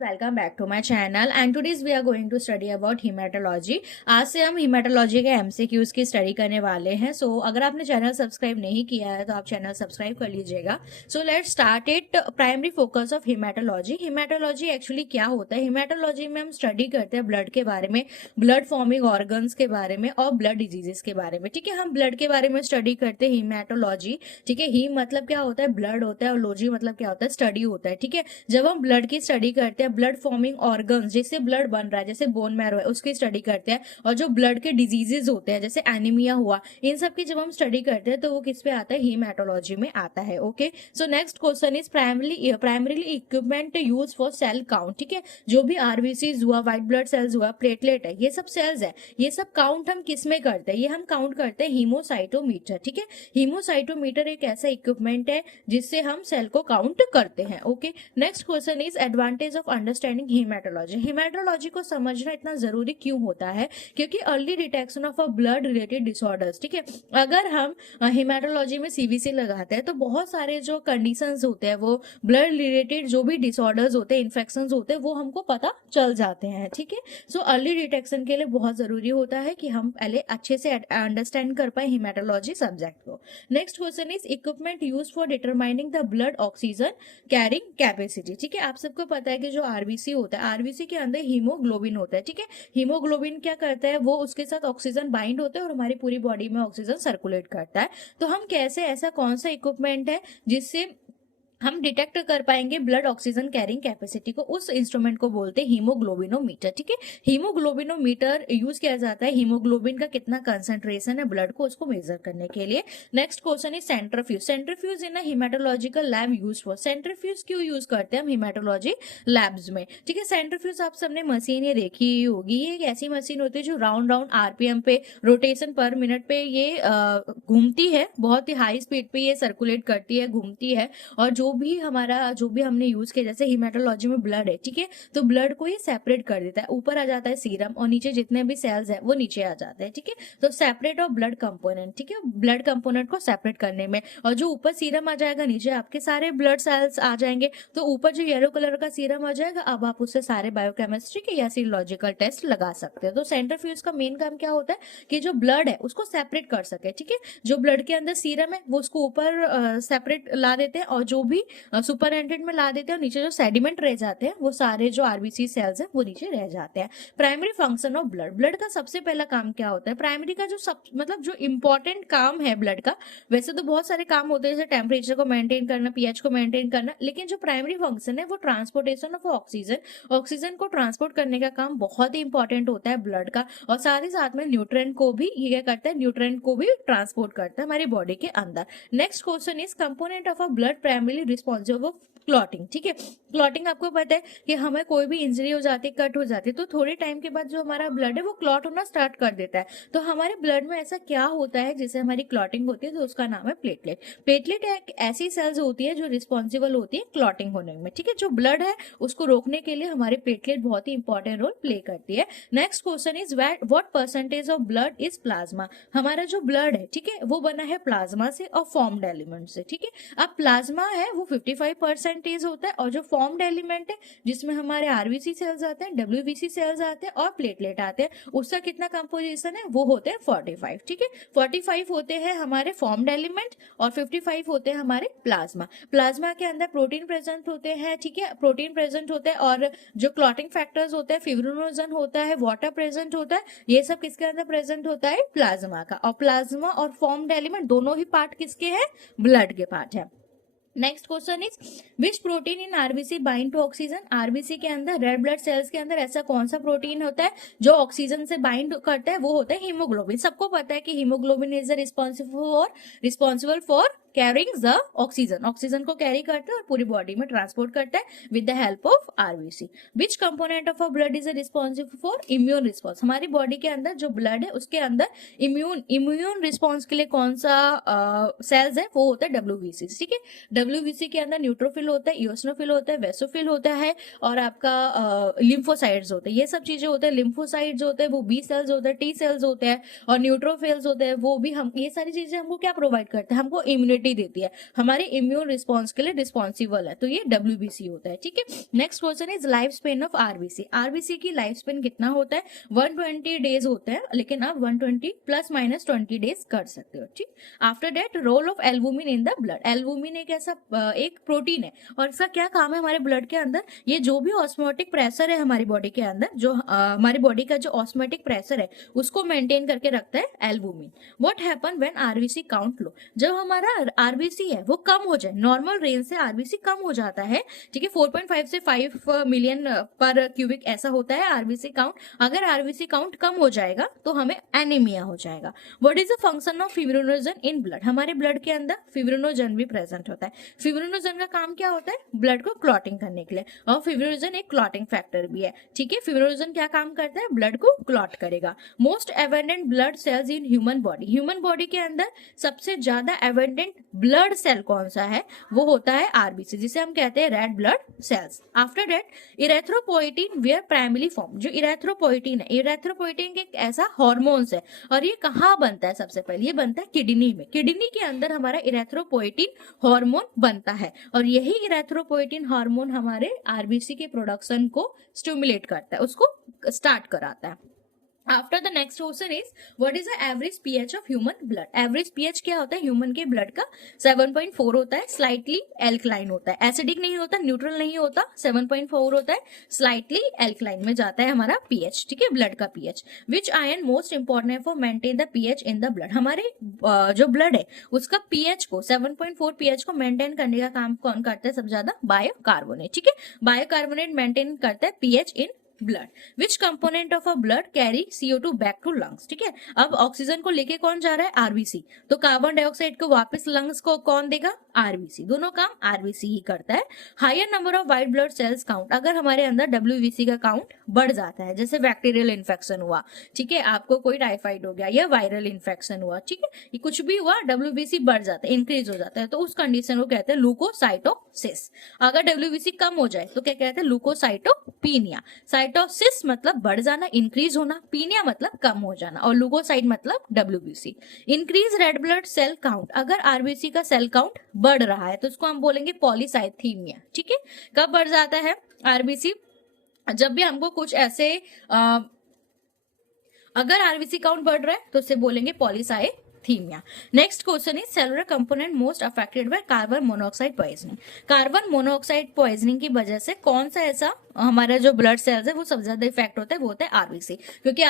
Welcome back to my channel and today's we are going to study about haematology. आज से हम haematology के MCQs की study करने वाले हैं। अगर आपने चैनल सब्सक्राइब नहीं किया है तो आप चैनल सब्सक्राइब कर लीजिएगा। Let's start it. Primary focus of haematology. Haematology actually क्या होता है? हीमेटोलॉजी में हम स्टडी करते हैं ब्लड के बारे में, ब्लड फॉर्मिंग ऑर्गन्स के बारे में और ब्लड डिजीजेस के बारे में। ठीक है, हम ब्लड के बारे में स्टडी करते हैं हीमेटोलॉजी। ठीक है, ही मतलब क्या होता है? ब्लड होता है, और लॉजी मतलब क्या होता है? स्टडी होता है। ठीक है, जब हम ब्लड की स्टडी करते हैं, ब्लड फॉर्मिंग ऑर्गन्स, जैसे ब्लड बन रहा है, जैसे बोन मैरो है, उसकी स्टडी करते हैं। और जो ब्लड के डिजीजेस होते हैं, जैसे एनीमिया हुआ, इन सब की जब हम स्टडी करते हैं तो वो किस पे आता है? हीमेटोलॉजी में आता है। Okay, so next question is primarily equipment use for sale count. ठीक है, जो भी आरबीसीज हुआ, व्हाइट ब्लड सेल्स हुआ, प्लेटलेट है, ये सब सेल्स है, ये सब काउंट हम किस में करते हैं? ये हम काउंट करते हैं हीमोसाइटोमीटर। ठीक है, हीमोसाइटोमीटर एक ऐसा इक्विपमेंट है जिससे हम सेल को काउंट करते हैं। Okay, next question is advantage of understanding haematology. Haematology को समझना इतना जरूरी क्यों होता है? क्योंकि early detection of a blood related disorders. ठीक है, अगर हम हीमेटोलॉजी में सीवीसी लगाते हैं तो बहुत सारे जो कंडीशंस होते हैं, वो ब्लड रिलेटेड जो भी डिसऑर्डर्स होते हैं, इन्फेक्शंस होते हैं, वो हमको पता चल जाते हैं। ठीक है, अर्ली डिटेक्शन के लिए बहुत जरूरी होता है कि हम पहले अच्छे से अंडरस्टैंड कर पाए हीमेटोलॉजी सब्जेक्ट को। Next question is equipment use for determining the blood oxygen carrying capacity. ठीक है, आप सबको पता है कि जो आरबीसी होता है, आरबीसी के अंदर हीमोग्लोबिन होता है। ठीक है, हीमोग्लोबिन क्या करता है? वो उसके साथ ऑक्सीजन बाइंड होता है और हमारी पूरी बॉडी में ऑक्सीजन सर्कुलेट करता है। तो हम कैसे, ऐसा कौन सा इक्विपमेंट है जिससे हम डिटेक्ट कर पाएंगे ब्लड ऑक्सीजन कैरिंग कैपेसिटी को? उस इंस्ट्रूमेंट को बोलते हैं हीमोग्लोबिनोमीटर। ठीक है, हीमोग्लोबिनोमीटर यूज किया जाता है हीमोग्लोबिन का कितना कंसंट्रेशन है ब्लड को, उसको मेजर करने के लिए। Next question is centrifuge. Centrifuge in haematological lab use for. Centrifuge क्यों यूज करते हैं हम हीमेटोलॉजी लैब्स में? ठीक है, सेंट्रीफ्यूज आप सबने मशीन ये देखी ही होगी। ये एक ऐसी मशीन होती है जो राउंड राउंड आरपीएम पे, रोटेशन पर मिनट पे ये घूमती है, बहुत ही हाई स्पीड पे ये सर्कुलेट करती है, घूमती है। और जो भी हमने यूज किया, जैसे हीमेटोलॉजी में ब्लड है, ठीक है, तो ब्लड को ये सेपरेट कर देता है। ऊपर आ जाता है सीरम और नीचे जितने भी सेल्स है वो नीचे आ जाते हैं। ठीक है, तो सेपरेट ऑफ ब्लड कंपोनेंट। ठीक है, ब्लड कंपोनेंट को सेपरेट करने में। और जो ऊपर सीरम आ जाएगा, नीचे आपके सारे ब्लड सेल्स आ जाएंगे। तो ऊपर जो येलो कलर का सीरम आ जाएगा, अब आप उससे सारे बायोकेमिस्ट्री के या सीरोलॉजिकल टेस्ट लगा सकते हो। तो सेंट्रीफ्यूज का मेन काम क्या होता है? कि जो ब्लड है उसको सेपरेट कर सके। ठीक है, जो ब्लड के अंदर सीरम है वो उसको ऊपर सेपरेट ला देते हैं, और जो भी सुपर एंटेड में ला देते हैं, और नीचे जो सेडिमेंट रह जाते हैं वो सारे जो आरबीसी सेल्स हैं वो नीचे रह जाते हैं। Primary function of blood. Blood का सबसे पहला काम क्या होता है? प्राइमरी का जो जो इंपॉर्टेंट काम है ब्लड का, वैसे तो बहुत सारे काम होते हैं, जैसे टेम्परेचर को मेंटेन करना, पीएच को मेंटेन करना, लेकिन जो प्राइमरी फंक्शन है वो ट्रांसपोर्टेशन ऑफ ऑक्सीजन, ऑक्सीजन को ट्रांसपोर्ट करने का काम बहुत ही इंपॉर्टेंट होता है ब्लड का। और साथ ही साथ में न्यूट्रिएंट को भी ये क्या करता है? न्यूट्रिएंट को भी ट्रांसपोर्ट करता है हमारी बॉडी के अंदर। Next question is component of a blood primary responsible clotting. ठीक है, क्लॉटिंग आपको पता है कि हमें कोई भी इंजरी हो जाती है, कट हो जाती है, तो थोड़े टाइम के बाद जो हमारा ब्लड है वो क्लॉट होना स्टार्ट कर देता है। तो हमारे ब्लड में ऐसा क्या होता है जिससे हमारी क्लॉटिंग होती है? तो उसका नाम है प्लेटलेट। प्लेटलेट एक ऐसी सेल्स होती है जो रिस्पॉन्सिबल होती है क्लॉटिंग होने में। ठीक है, जो ब्लड है उसको रोकने के लिए हमारी प्लेटलेट बहुत ही इंपॉर्टेंट रोल प्ले करती है। Next question is what percentage of blood is plasma. हमारा जो ब्लड है, ठीक है, वो बना है प्लाज्मा से और फॉर्म्ड एलिमेंट से। ठीक है, अब प्लाज्मा है वो 55% होता है, और जो फॉर्म्ड एलिमेंट है जिसमें हमारे आरबीसी सेल्स आते हैं, डब्ल्यूबीसी सेल्स आते हैं और प्लेटलेट आते हैं, उसका कितना कंपोजिशन है? वो होते हैं 45। ठीक है, 45 होते हैं हमारे फॉर्म्ड एलिमेंट और 55 होते हैं हमारे प्लाज्मा। प्लाज्मा के अंदर प्रोटीन प्रेजेंट होते हैं। ठीक है, प्रोटीन प्रेजेंट होते हैं, और जो क्लॉटिंग फैक्टर्स होते हैं, फिब्रिनोजन होता है, वाटर प्रेजेंट होता है, ये सब किसके अंदर प्रेजेंट होता है? प्लाज्मा का। और प्लाज्मा और फॉर्म्ड एलिमेंट दोनों ही पार्ट किसके हैं? ब्लड के पार्ट है। Next question is which protein in RBC bind to oxygen. RBC के अंदर, रेड ब्लड सेल्स के अंदर ऐसा कौन सा प्रोटीन होता है जो ऑक्सीजन से बाइंड करता है? वो होता है हीमोग्लोबिन। सबको पता है कि haemoglobin is responsible for carrying the oxygen. Oxygen को कैरी करता है और पूरी बॉडी में ट्रांसपोर्ट करता है with the help of RBC. Which component of a blood is responsible for immune response. हमारी बॉडी के अंदर जो ब्लड है उसके अंदर इम्यून रिस्पॉन्स के लिए कौन सा सेल्स है? वो होता है डब्ल्यूबीसी। ठीक है, डब्ल्यूबीसी के अंदर न्यूट्रोफिल होता है, इओसिनोफिल होता है, वेसोफिल होता है, और आपका लिम्फोसाइट्स होते हैं। ये सब चीजें होते हैं। लिम्फोसाइट्स होते हैं वो बी सेल्स होते हैं, टी सेल्स होते हैं, और न्यूट्रोफिल्स होते हैं वो भी। हम ये सारी चीजें हमको क्या प्रोवाइड करते हैं? हमको इम्यूनिटी इम्यूनिटी देती है, हमारे इम्यून रिस्पॉन्स के लिए रिस्पॉन्सिबल है, तो ये WBC होता है, ठीक है। Next question is life span of RBC। RBC की लाइफ स्पेन कितना होता है? 120 डेज होते हैं, लेकिन आप 120 प्लस माइनस 20 डेज कर सकते हो, ठीक। After that role of albumin in the blood. Albumin एक ऐसा एक प्रोटीन है और इसका क्या काम है हमारे ब्लड के अंदर? ये जो भी ऑस्मोटिक प्रेशर है हमारी बॉडी के अंदर, जो हमारी बॉडी का जो ऑस्मोटिक प्रेशर है उसको मेंटेन करके रखता है albumin. What happen when RBC count low? जब हमारा RBC है वो कम हो जाए, नॉर्मल रेंज से RBC कम हो जाता है, ठीक है, 4.5 से 5 मिलियन पर क्यूबिक ऐसा होता है RBC काउंट। अगर RBC काउंट कम हो जाएगा तो हमें एनीमिया हो जाएगा। What is the function of fibrinogen in blood? हमारे ब्लड के अंदर फिब्रिनोजन भी प्रेजेंट होता है। फिब्रिनोजन का काम क्या होता है? ब्लड को क्लॉटिंग करने के लिए, और फिब्रिनोजन एक क्लॉटिंग फैक्टर भी है, ठीक है। फिब्रिनोजन क्या काम करता है? ब्लड को क्लॉट करेगा। Most abundant blood cells in human body. Human body के अंदर सबसे ज्यादा एबंडेंट ब्लड सेल कौन सा है? वो होता है RBC, जिसे हम कहते हैं red blood cells. After that erythropoietin where primary form. जो इरेथ्रोपोइटिन है, इरेथ्रोपोइटिन एक ऐसा हॉर्मोन्स है, और ये कहाँ बनता है? सबसे पहले ये बनता है किडनी में। किडनी के अंदर हमारा इरेथ्रोपोइटिन हार्मोन बनता है, और यही इरेथ्रोपोइटिन हार्मोन हमारे RBC के प्रोडक्शन को स्टिमुलेट करता है, उसको स्टार्ट कराता है। After the next question is what is the average pH of human blood? Average pH क्या होता है ह्यूमन के ब्लड का? 7.4 होता है, स्लाइटली एल्कलाइन होता है, एसिडिक नहीं होता, न्यूट्रल नहीं होता, 7.4 होता है, स्लाइटली एल्कलाइन में जाता है हमारा pH, ठीक है, ब्लड का pH। Which ion most important for maintain the pH in the blood? हमारे जो ब्लड है उसका pH को 7.4 pH को मेंटेन करने का काम कौन करता है सबसे ज्यादा? बायोकार्बोनेट, ठीक है, बायोकार्बोनेट मेंटेन करता है pH in blood. Which component of a blood carry CO2 back to lungs? ठीक है, अब ऑक्सीजन को लेके कौन जा रहा है? RBC, तो कार्बन डाइऑक्साइड को वापस लंग्स को कौन देगा? RBC। दोनों काम RBC ही करता है। Higher number of white blood cells count. अगर हमारे अंदर WBC का काउंट बढ़ जाता है, जैसे बैक्टीरियल इन्फेक्शन हुआ, ठीक है, आपको कोई टाइफाइड हो गया या वायरल इन्फेक्शन हुआ, ठीक है, ये कुछ भी हुआ, WBC बढ़ जाता है, इंक्रीज हो जाता है, तो उस कंडीशन को कहते हैं लुकोसाइटोसिस। अगर WBC कम हो जाए तो क्या कहते हैं? लुकोसाइटोपीनिया। साइटोसिस मतलब बढ़ जाना, इंक्रीज होना, पीनिया मतलब कम हो जाना, और लुकोसाइट मतलब WBC। Increase red blood cell count. अगर RBC का सेल काउंट बढ़ रहा है तो उसको हम बोलेंगे पॉलीसाइथीमिया, ठीक है। कब बढ़ जाता है RBC? जब भी हमको कुछ ऐसे अगर RBC काउंट बढ़ रहा है तो उसे बोलेंगे polycythaemia. Next question is cellular component most affected by carbon monoxide poisoning. Carbon monoxide poisoning की वजह से कौन सा ऐसा हमारा जो ब्लड सेल्स है वो सबसे ज्यादा इफेक्ट होता है? वो होता है RBC, क्योंकि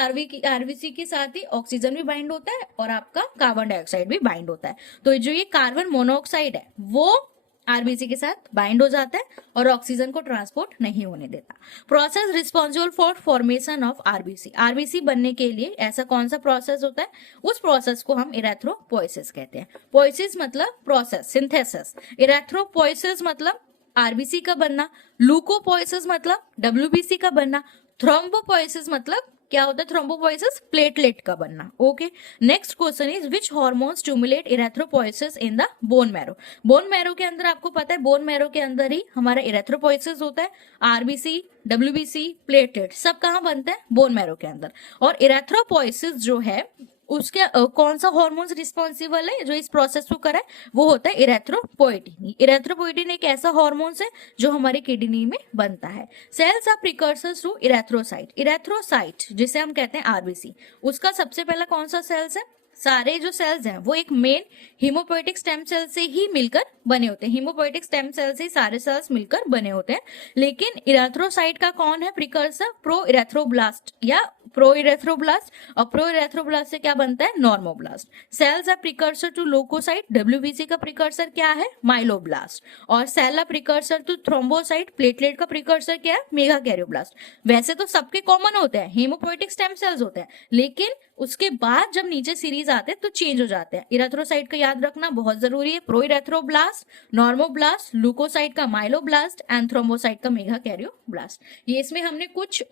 RBC के साथ ही ऑक्सीजन भी बाइंड होता है और आपका कार्बन डाइऑक्साइड भी बाइंड होता है। तो जो ये कार्बन मोनोऑक्साइड है वो RBC के साथ बाइंड हो जाता है और ऑक्सीजन को ट्रांसपोर्ट नहीं होने देता। Process responsible for formation of RBC। RBC बनने के लिए ऐसा कौन सा प्रोसेस होता है? उस प्रोसेस को हम इरेथ्रोपोइसिस कहते हैं। पोइसिस मतलब प्रोसेस, सिंथेसिस। इरेथ्रोपोइसिस मतलब RBC का बनना, लुकोपोइसिस मतलब WBC का बनना, थ्रोम्बोपोइसिस मतलब क्या होता है? थ्रोम्बोपोइसिस प्लेटलेट का बनना। Okay, next question is which hormone stimulate erythropoiesis in the bone marrow. Bone marrow के अंदर आपको पता है, बोन मैरो के अंदर ही हमारा इरेथ्रोपोइसिस होता है। RBC, WBC, प्लेटलेट सब कहाँ बनता है? बोन मैरो के अंदर। और इरेथ्रोपोइसिस जो है उसके कौन सा हार्मोन्स रिस्पॉन्सिबल है जो इस प्रोसेस को करे? वो होता है इरेथ्रोपोइटिन। इरेथ्रोपोइटिन एक ऐसा हार्मोन्स है जो हमारे किडनी में बनता है। Cells are precursors to erythrocyte. Erythrocyte जिसे हम कहते हैं RBC, उसका सबसे पहला कौन सा सेल्स है? सारे जो सेल्स हैं वो एक मेन हीमोपोएटिक स्टेम सेल से ही मिलकर बने होते हैं। हीमोपोएटिक स्टेम सेल से सारे सेल्स मिलकर बने होते हैं। लेकिन इरेथ्रोसाइट का कौन है प्रिकर्सर? प्रो इरेथ्रोब्लास्ट या प्रो इरेथ्रोब्लास्ट, और प्रो इरेथ्रोब्लास्ट से क्या बनता है? Normoblast. Cells are precursor to leucocyte. WBC का प्रिकर्सर क्या है? माइलोब्लास्ट। और cell are precursor to thrombocyte. Platelet का प्रिकर्सर क्या है? मेगाकैरियोब्लास्ट। वैसे तो सबके कॉमन होते हैं, हीमोपोएटिक स्टेम सेल्स होते हैं, लेकिन उसके बाद जब नीचे सीरीज आते हैं तो चेंज हो जाते हैं। इरेथ्रोसाइट का याद रखना बहुत जरूरी है। प्रो इरेथ्रोब्लास्ट, नॉर्मोब्लास्ट, लुकोसाइट का माइलोब्लास्ट एंड थ्रोम्बोसाइट का मेगाकैरियोब्लास्ट। ये इसमें हमने कुछ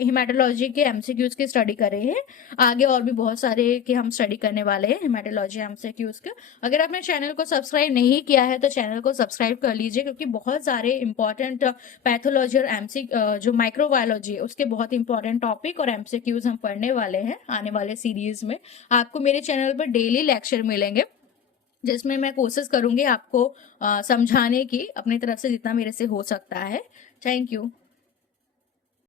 हिमेटोलॉजी के MCQs की स्टडी कर रहे हैं। आगे और भी बहुत सारे के हम स्टडी करने वाले हैं हिमेटोलॉजी MCQs के। अगर आपने चैनल को सब्सक्राइब नहीं किया है तो चैनल को सब्सक्राइब कर लीजिए, क्योंकि बहुत सारे इंपॉर्टेंट पैथोलॉजी और जो माइक्रोबायोलॉजी है उसके बहुत इंपॉर्टेंट टॉपिक और MCQs हम पढ़ने वाले हैं आने वाले सीरीज में। आपको मेरे चैनल पर डेली लेक्चर मिलेंगे जिसमें मैं कोशिश करूंगी आपको समझाने की अपनी तरफ से जितना मेरे से हो सकता है। Thank you.